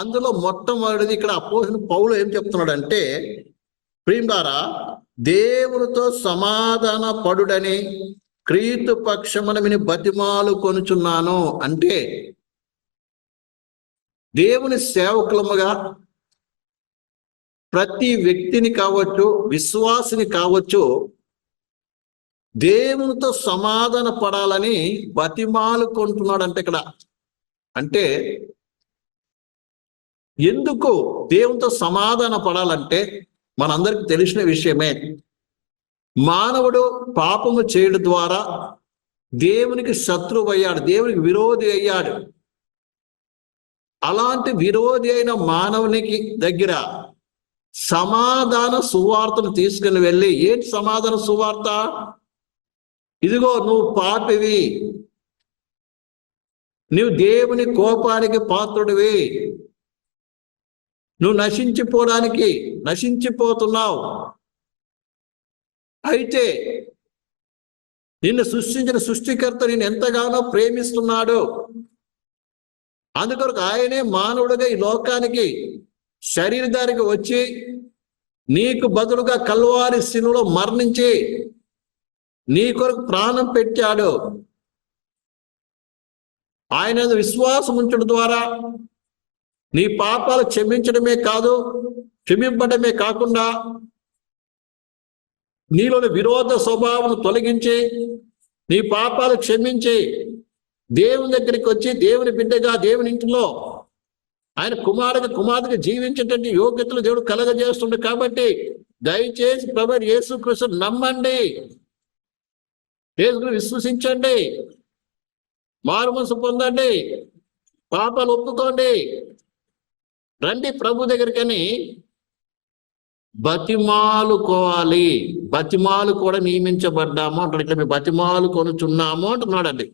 అందులో మొట్టమొదటిది ఇక్కడ అపోసిన పౌలు ఏం చెప్తున్నాడంటే ప్రియులారా దేవునితో సమాధాన పడుడని క్రీతు పక్షమునమిని బతిమాలు కొనుచున్నాను అంటే దేవుని సేవకులముగా ప్రతి వ్యక్తిని కావచ్చు విశ్వాసిని కావచ్చు దేవునితో సమాధాన పడాలని బతిమాలు కొంటున్నాడంటే ఇక్కడ. అంటే ఎందుకు దేవునితో సమాధాన పడాలంటే మనందరికి తెలిసిన విషయమే. మానవుడు పాపము చేయడం ద్వారా దేవునికి శత్రువు అయ్యాడు దేవునికి విరోధి అయ్యాడు. అలాంటి విరోధి అయిన మానవునికి దగ్గర సమాధాన సువార్తను తీసుకుని వెళ్ళి ఏంటి సమాధాన సువార్త? ఇదిగో నువ్వు పాపివి. నువ్వు దేవుని కోపానికి పాత్రుడివి. నువ్వు నశించిపోవడానికి నశించిపోతున్నావు. అయితే నిన్ను సృష్టించిన సృష్టికర్త నేను ఎంతగానో ప్రేమిస్తున్నాడు. అందుకొరకు ఆయనే మానవుడిగా ఈ లోకానికి శరీరధారికి వచ్చి నీకు బదులుగా కల్వారి శిలువలో మరణించి నీ కొరకు ప్రాణం పెట్టాడు. ఆయన విశ్వాసం ఉంచడం ద్వారా నీ పాపాలు క్షమించడమే కాదు క్షమింపడమే కాకుండా నీలోని విరోధ స్వభావం తొలగించి నీ పాపాలు క్షమించి దేవుని దగ్గరికి వచ్చి దేవుని బిడ్డగా దేవుని ఇంటిలో ఆయన కుమారుడికి కుమార్తెగా జీవించేటువంటి యోగ్యతలు దేవుడు కలగజేస్తుండే కాబట్టి దయచేసి ప్రభు యేసుకృష్ణ నమ్మండి. యేసుని విశ్వసించండి. మారు పొందండి. పాపాలు ఒప్పుకోండి. రండి ప్రభు దగ్గరికని బతిమాలుకోవాలి. బతిమాలు కూడా నియమించబడ్డాము అంటాడు ఇట్లా మేము బతిమాలు కొనుచున్నాము అంటున్నాడండి.